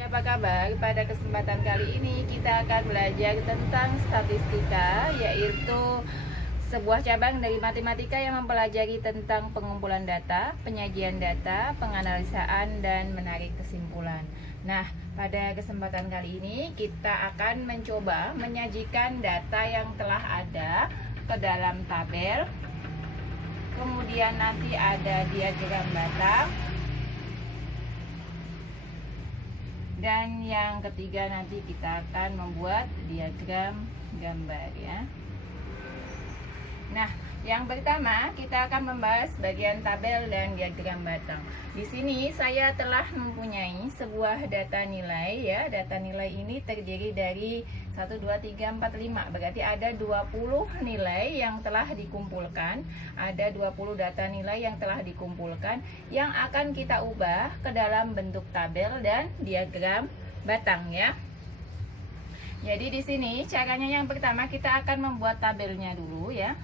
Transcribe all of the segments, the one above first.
Apa kabar? Pada kesempatan kali ini kita akan belajar tentang statistika, yaitu sebuah cabang dari matematika yang mempelajari tentang pengumpulan data, penyajian data, penganalisaan, dan menarik kesimpulan. Nah, pada kesempatan kali ini kita akan mencoba menyajikan data yang telah ada ke dalam tabel. Kemudian nanti ada diagram batang. Dan yang ketiga nanti kita akan membuat diagram gambar ya. Nah, yang pertama kita akan membahas bagian tabel dan diagram batang. Di sini saya telah mempunyai sebuah data nilai ya. Data nilai ini terdiri dari 1, 2, 3, 4, 5. Berarti ada 20 nilai yang telah dikumpulkan. Ada 20 data nilai yang telah dikumpulkan yang akan kita ubah ke dalam bentuk tabel dan diagram batang ya. Jadi di sini caranya yang pertama kita akan membuat tabelnya dulu ya.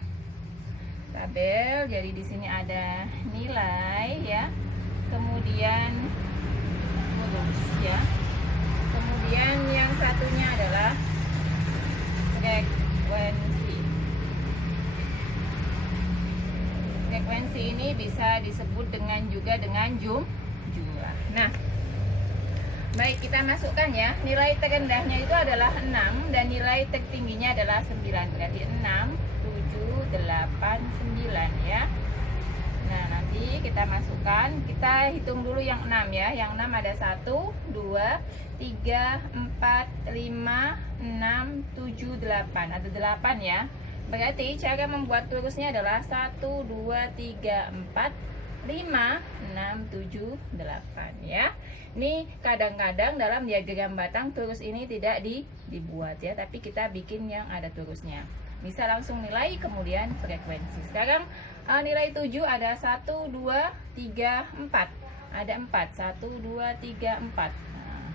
Tabel, jadi di sini ada nilai ya, kemudian lurus ya, kemudian yang satunya adalah frekuensi. Frekuensi ini bisa disebut juga dengan jumlah. Nah, baik, kita masukkan ya. Nilai terendahnya itu adalah 6 dan nilai tertingginya adalah 9. Berarti 6, 7, 8, 9 ya. Nah, nanti kita masukkan. Kita hitung dulu yang 6 ya. Yang 6 ada 1, 2, 3, 4, 5, 6, 7, 8. Ada 8 ya. Berarti cara membuat lurusnya adalah 1, 2, 3, 4, 5, 6, 7, 8 ya. Ini kadang-kadang dalam diagram batang turus ini tidak dibuat ya, tapi kita bikin yang ada turusnya. Bisa langsung nilai kemudian frekuensi. Sekarang nilai 7 ada 1, 2, 3, 4. Ada 4. 1, 2, 3, 4. Nah,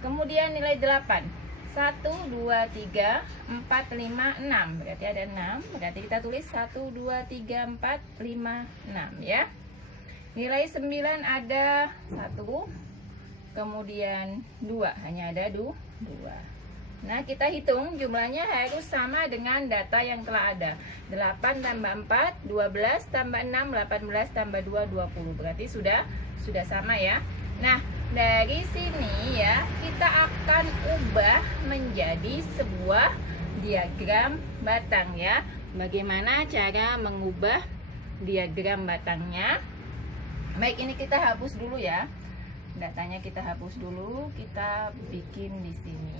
kemudian nilai 8. 1, 2, 3, 4, 5, 6. Berarti ada 6. Berarti kita tulis 1, 2, 3, 4, 5, 6 ya. Nilai 9 ada 1, kemudian 2, hanya ada 2. Nah, kita hitung jumlahnya harus sama dengan data yang telah ada. 8 tambah 4, 12 tambah 6, 18 tambah 2, 20. Berarti sudah sama ya. Nah, dari sini ya, kita akan ubah menjadi sebuah diagram batang ya. Bagaimana cara mengubah diagram batangnya? Baik, ini kita hapus dulu ya. Datanya kita hapus dulu, kita bikin di sini.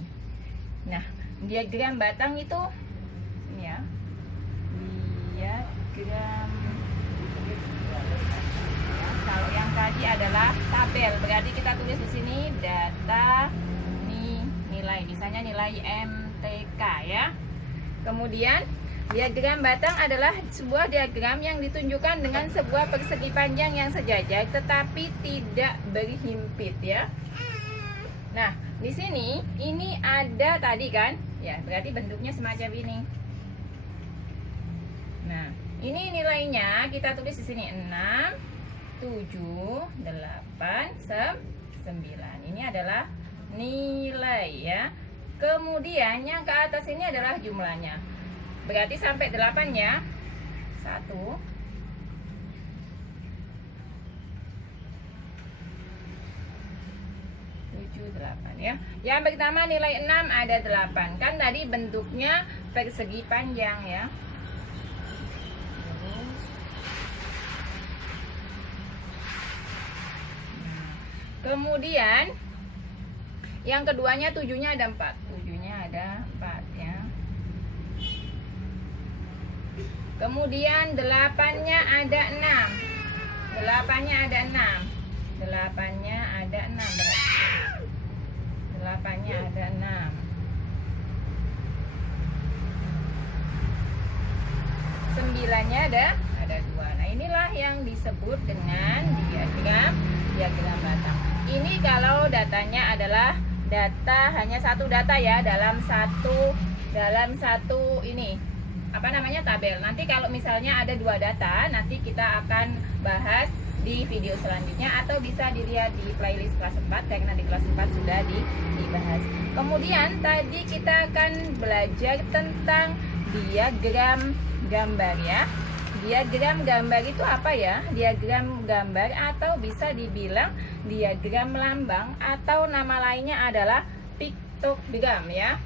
Nah, diagram batang itu ya. Diagram ya, kalau yang tadi adalah tabel, berarti kita tulis di sini data nilai, misalnya nilai MTK ya. Kemudian diagram batang adalah sebuah diagram yang ditunjukkan dengan sebuah persegi panjang yang sejajar tetapi tidak berhimpit ya. Nah, di sini ini ada tadi kan? Ya, berarti bentuknya semacam ini. Nah, ini nilainya kita tulis di sini 6, 7, 8, 9. Ini adalah nilai ya. Kemudian yang ke atas ini adalah jumlahnya. Berarti sampai 8-nya 1, 7, 8 ya. Yang pertama nilai 6 ada 8. Kan tadi bentuknya persegi panjang ya. Kemudian yang keduanya 7-nya ada 4. 7-nya ada 4 ya. Kemudian 8-nya ada 6. 8-nya ada 6. 8-nya ada 6 berarti. 8-nya ada 6. 9-nya ada 2. Nah, inilah yang disebut dengan diagram batang. Ini kalau datanya adalah hanya satu data ya, dalam satu ini tabel. Nanti kalau misalnya ada 2 data, nanti kita akan bahas di video selanjutnya, atau bisa dilihat di playlist kelas 4 karena di kelas 4 sudah dibahas. Kemudian tadi kita akan belajar tentang diagram gambar ya. Diagram gambar itu apa ya? Diagram gambar atau bisa dibilang diagram lambang, atau nama lainnya adalah piktogram ya.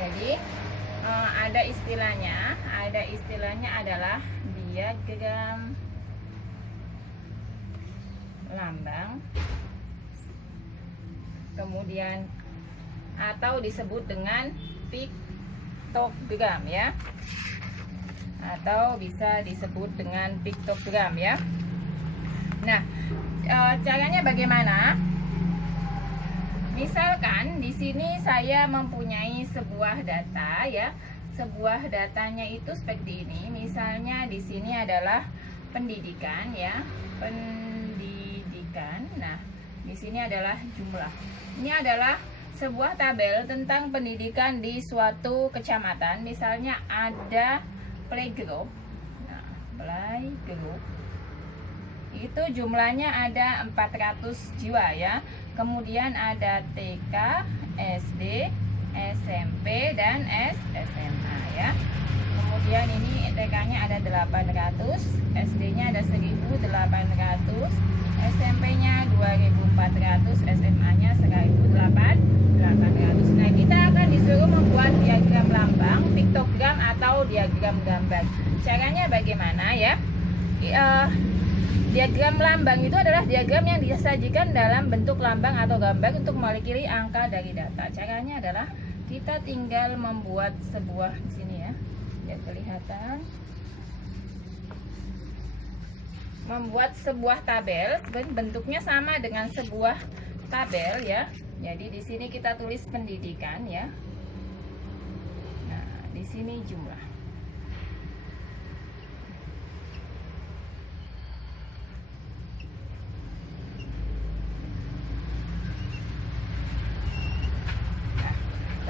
Jadi ada istilahnya adalah diagram lambang, kemudian atau disebut dengan piktogram ya, atau bisa disebut dengan piktogram ya. Nah, caranya bagaimana? Misalkan di sini saya mempunyai sebuah data ya. Sebuah datanya itu seperti ini. Misalnya di sini adalah pendidikan ya. Pendidikan. Nah, di sini adalah jumlah. Ini adalah sebuah tabel tentang pendidikan di suatu kecamatan. Misalnya ada playgroup. Nah, playgroup itu jumlahnya ada 400 jiwa ya. Kemudian ada TK, SD, SMP, dan SMA ya. Kemudian ini TK-nya ada 800, SD-nya ada 1800, SMP-nya 2400, SMA-nya 1800. Nah, kita akan disuruh membuat diagram lambang, piktogram atau diagram gambar. Caranya bagaimana ya? Diagram lambang itu adalah diagram yang disajikan dalam bentuk lambang atau gambar untuk mewakili angka dari data. Caranya adalah kita tinggal membuat sebuah di sini ya, biar kelihatan. Membuat sebuah tabel, bentuknya sama dengan sebuah tabel ya. Jadi di sini kita tulis pendidikan ya. Nah, di sini jumlah.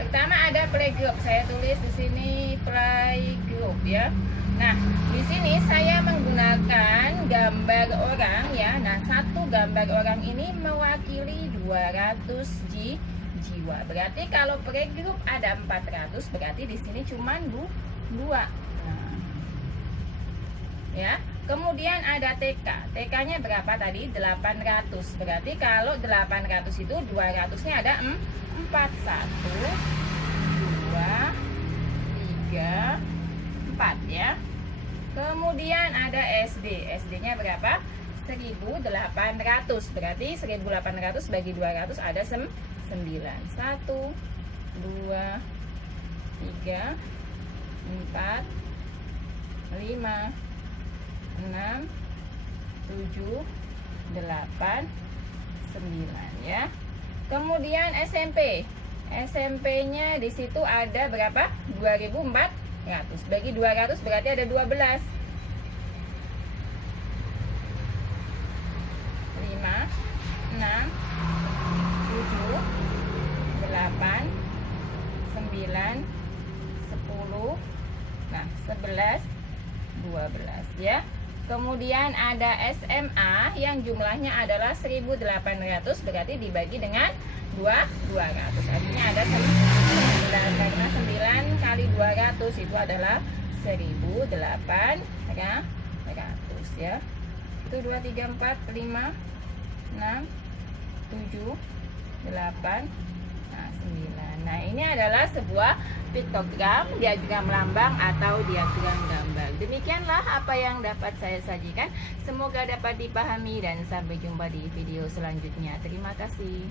Pertama ada playgroup, saya tulis di sini playgroup ya. Nah, di sini saya menggunakan gambar orang ya. Nah, satu gambar orang ini mewakili 200 jiwa. Berarti kalau playgroup ada 400, berarti di sini cuma 2. Nah, ya. Kemudian ada TK. TK-nya berapa tadi? 800. Berarti kalau 800 itu 200-nya ada 4. 1, 2, 3, 4 ya. Kemudian ada SD. SD-nya berapa? 1800. Berarti 1800 bagi 200 ada 9. 1, 2, 3, 4, 5, 6, 7, 8, 9 ya. Kemudian SMP. SMP-nya di situ ada berapa? 2400. Bagi 200 berarti ada 12. 5, 6, 7, 8, 9, 10. Nah, 11, 12 ya. Kemudian ada SMA yang jumlahnya adalah 1800, berarti dibagi dengan 200. Artinya ada 9, karena 9 kali 200 itu adalah 1800 ya. Itu 2, 3, 4, 5, 6, 7, 8, 9. Nah, ini adalah sebuah piktogram, diagram lambang atau diagram gambar. Demikianlah apa yang dapat saya sajikan. Semoga dapat dipahami dan sampai jumpa di video selanjutnya. Terima kasih.